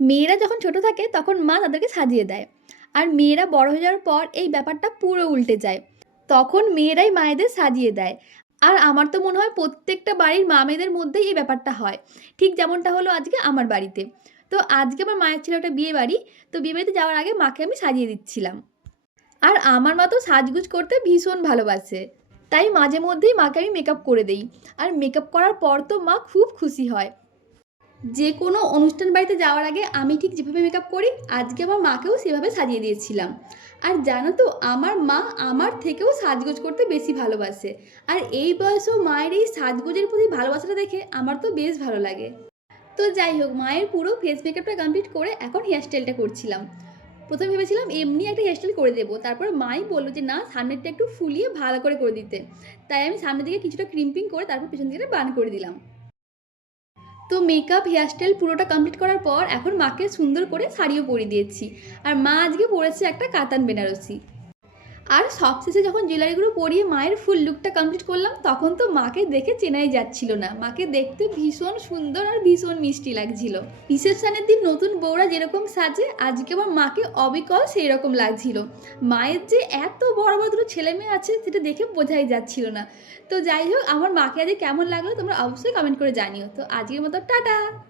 মেয়েরা যখন ছোট থাকে তখন মা তাদেরকে সাজিয়ে দেয়। আর মেয়েরা বড় হয়ে যাওয়ার পর এই ব্যাপারটা পুরো উল্টে যায়। তখন মেয়েরাই মায়েদের সাজিয়ে দেয়। আর আমার তো মনে হয় প্রত্যেকটা বাড়ির মা-মেয়েদের মধ্যেই এই ব্যাপারটা হয়। ঠিক যেমনটা হলো আজকে আমার বাড়িতে। তো আজকে আমার মায়ের ছিল একটা বিয়েবাড়ি। তো বিয়েবাড়িতে যাওয়ার আগে মাকে আমি সাজিয়ে দিচ্ছিলাম। আর আমার মা তো সাজগোজ করতে ভীষণ ভালোবাসে। তাই মাঝে মধ্যেই মাকে আমি মেকআপ করে দেই। আর মেকআপ করার পর তো মা খুব খুশি হয়। যে কোনো অনুষ্ঠান বাড়িতে যাওয়ার আগে আমি ঠিক যেভাবে মেকআপ করি আজকে আমার মাকেও সেভাবে সাজিয়ে দিয়েছিলাম। আর জানো তো আমার মা আমার থেকেও সাজগোজ করতে বেশি ভালোবাসে। আর এই বয়সেও মায়ের এই সাজগোজের প্রতি ভালোবাসাটা দেখে আমার তো বেশ ভালো লাগে। তো যাই হোক, মায়ের পুরো ফেস মেকআপটা কমপ্লিট করে এখন হেয়ার স্টাইলটা করছিলাম। প্রথমে ভেবেছিলাম এমনি একটা হেয়ার স্টাইল করে দেবো, তারপর মাই বললো যে না, সামনেরটা একটু ফুলিয়ে ভালো করে দিতে। তাই আমি সামনের দিকে কিছুটা ক্রিম্পিং করে তারপর পেছন দিকে বান করে দিলাম। তো মেকআপ হেয়ারস্টাইল পুরোটা কমপ্লিট করার পর এখন মাকে সুন্দর করে শাড়িও পরিয়ে দিয়েছি। আর মা আজকে পরেছে একটা কাতান বেনারসি। আর সবশেষে যখন জুয়েলারিগুলো পরিয়ে মায়ের ফুল লুকটা কমপ্লিট করলাম তখন তো মাকে দেখে চেনাই যাচ্ছিল না। মাকে দেখতে ভীষণ সুন্দর আর ভীষণ মিষ্টি লাগছিল। রিসেপশনের দিন নতুন বউরা যেরকম সাজে আজকে আমার মাকে অবিকল সেই রকম লাগছিল। মায়ের যে এত বড় বড় দুটো ছেলে মেয়ে আছে সেটা দেখে বোঝাই যাচ্ছিল না। তো যাই হোক, আমার মাকে আজকে কেমন লাগলো তোমরা অবশ্যই কমেন্ট করে জানিও। তো আজকের মতো টাটা।